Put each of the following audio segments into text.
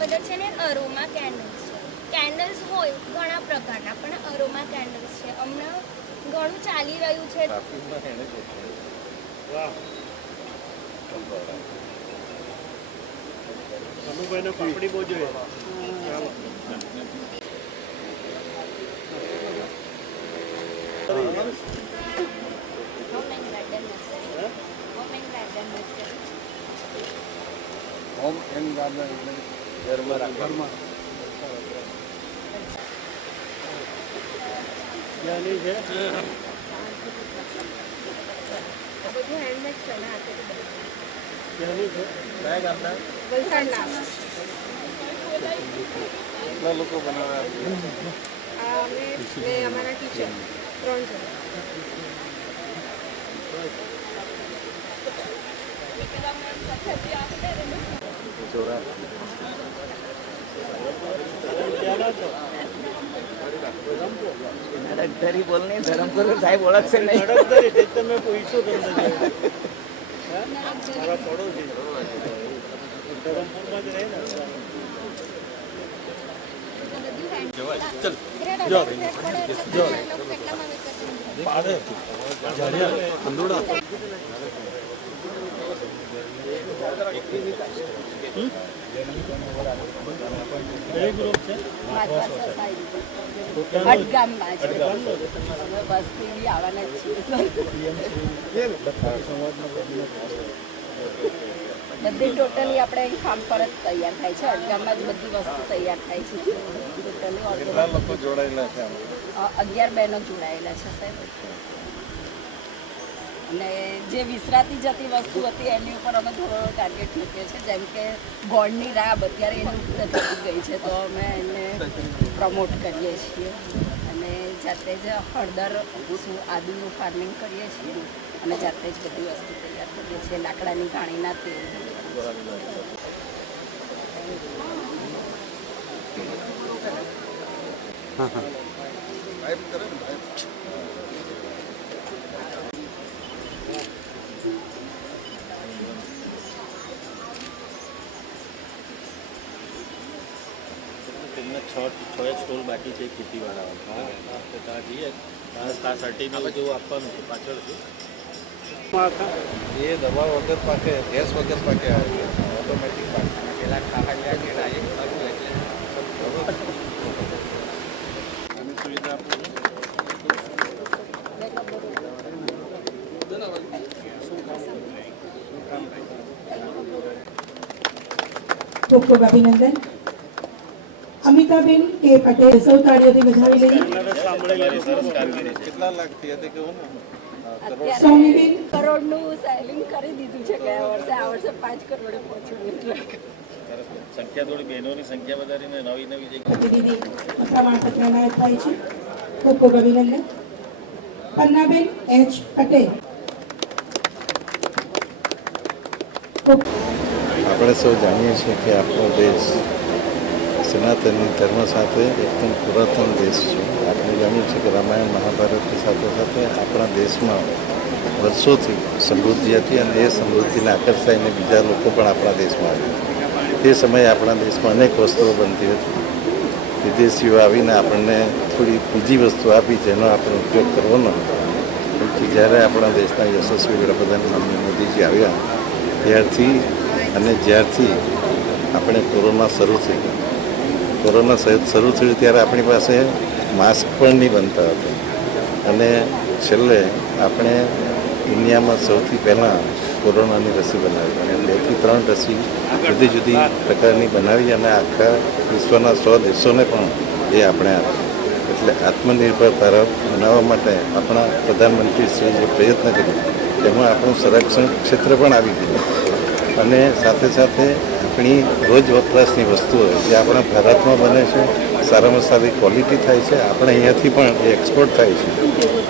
બધા છે ને અરોમા કેન્ડલ્સ છે. કેન્ડલ્સ હોય ઘણા પ્રકારના પણ અરોમા કેન્ડલ્સ છે. હમણાં ઘણું ચાલી રહ્યું છે. અનુભાઈને પાપડી બહુ જોઈએ. ચાલો હોમ એન્ડ એટલે ઘરમાં. રાખવા છે? હેન્ડમેડ છે? ને હાથેથી બનાવેલું. છે કયા ગામના? વલસાડના. કેટલા લોકો બનાવ્યા અમે ને અમારા ટીચર ત્રણ જણ. ધરી ધરમપુર સાહેબ ઓળખશે નહીં તમે પૂછ્યું તમને. મારા છે વડગામમાં છે અમે બસથી આવવાના જ છીએ બધી ટોટલી આપણે અહીં ફાર્મ પર જ તૈયાર થાય છે. અડગામમાં જ બધી વસ્તુ તૈયાર થાય છે. ટોટલી? અગિયાર બહેનો જોડાયેલા છે સાહેબ. અને જે વિસરાતી જતી વસ્તુ હતી, એની ઉપર અમે થોડો ટાર્ગેટ મૂકીએ છે જેમ કે ગોળની રાબ, અત્યારે ઉપર જતી ગઈ છે, તો અમે એને પ્રમોટ કરીએ છીએ. અને જાતે જ હળદર, શું, આદુનું ફાર્મિંગ કરીએ છીએ. અને જાતે જ બધી વસ્તુ તૈયાર કરીએ છીએ, લાકડાની ઘાણીના તેલ. હા કરે ને, vibe. તેમને છ છ એક સ્ટોલ બાકી છે ખેતીવાળાઓ તો ત્યાં જઈએ ત્યાં આ સર્ટિનું બધું આપવાનું છે પાછળથી આખા એ દવા વગર પાકે ગેસ વગર પાકે ઓટોમેટિક પાકે આની સુવિધા આપો છો? ખૂબ ખૂબ અભિનંદન અમિતાબેન કે પટેલ સૌ તાળીઓથી બજાવી લઈએ. કેટલા લાખથી હતી કહું ને? હા, કરોડનું સેલિંગ કરી દીધું છે ગયા વર્ષે આ વર્ષે પાંચ કરોડે પહોંચ્યું સંખ્યા થોડી બહેનોની સંખ્યા વધારીને નવી નવી પ્રતિનિધિ પ્રમાણપત્ર એનાયત થાય છે. ખૂબ ખૂબ અભિનંદન. પન્નાબેન એચ પટેલ. આપણે સૌ જાણીએ છીએ કે આપણો દેશ સનાતની ધર્મ સાથે એકદમ પુરાતન દેશ છે. આપણે જાણીએ છીએ કે રામાયણ મહાભારતની સાથે સાથે આપણા દેશમાં વર્ષોથી સમૃદ્ધિ હતી અને એ સમૃદ્ધિને આકર્ષાઈને બીજા લોકો પણ આપણા દેશમાં આવ્યા. તે સમયે આપણા દેશમાં અનેક વસ્તુઓ બનતી હતી. વિદેશીઓ આવીને આપણને થોડી બીજી વસ્તુ આપી જેનો આપણે ઉપયોગ કરવો ન હતો. જ્યારે આપણા દેશના યશસ્વી વડાપ્રધાન નરેન્દ્ર મોદીજી આવ્યા, ત્યારથી અને જ્યારથી આપણે કોરોના શરૂ થઈ કોરોના શરૂ થયું ત્યારે આપણી પાસે માસ્ક પણ નહીં બનતા હતા. અને છેલ્લે આપણે દુનિયામાં સૌથી પહેલાં કોરોનાની રસી બનાવી અને બેથી ત્રણ રસી જુદી જુદી પ્રકારની બનાવી અને આખા વિશ્વના સો દેશોને પણ એ આપણે આપી. એટલે આત્મનિર્ભર ભારત બનાવવા માટે આપણા પ્રધાનમંત્રીશ્રીએ જે પ્રયત્ન કર્યો તેમાં આપણું સંરક્ષણ ક્ષેત્ર પણ આવી ગયું. અને સાથે સાથે આપણી રોજ વપરાશની વસ્તુઓ જે આપણા ભારતમાં બને છે, સારામાં સારી ક્વોલિટી થાય છે. આપણે અહીંયાથી પણ એ એક્સપોર્ટ થાય છે.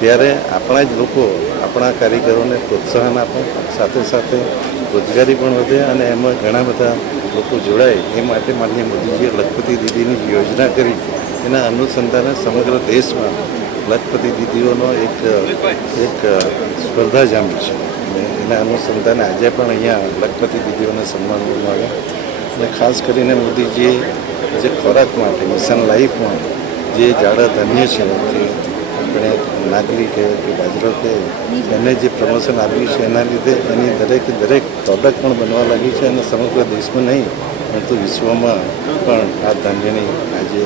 ત્યારે આપણા જ લોકો આપણા કારીગરોને પ્રોત્સાહન આપે, સાથે સાથે રોજગારી પણ વધે અને એમાં ઘણા બધા લોકો જોડાય. એ માટે માનનીય મોદીજીએ લખપતિ દીદીની યોજના કરી. એના અનુસંધાને સમગ્ર દેશમાં લખપતિ દીદીઓનો એક એક સ્પર્ધા જામી છે. અને એના અનુસંધાને આજે પણ અહીંયા લખપતિ દીદીઓને સન્માનવામાં આવ્યા. અને ખાસ કરીને મોદીજીએ જે ખોરાક માટે મિશન લાઈફમાં જે જાડા ધાન્ય છે આપણે નાગરી કે બાજરો કે એને જે પ્રમોશન આપ્યું છે, એના લીધે એની દરેકે દરેક પ્રોડક્ટ પણ બનવા લાગી છે અને સમગ્ર દેશમાં નહીં, પરંતુ વિશ્વમાં પણ આ ધાન્યની આજે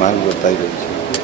માંગ વર્તાઈ રહી છે.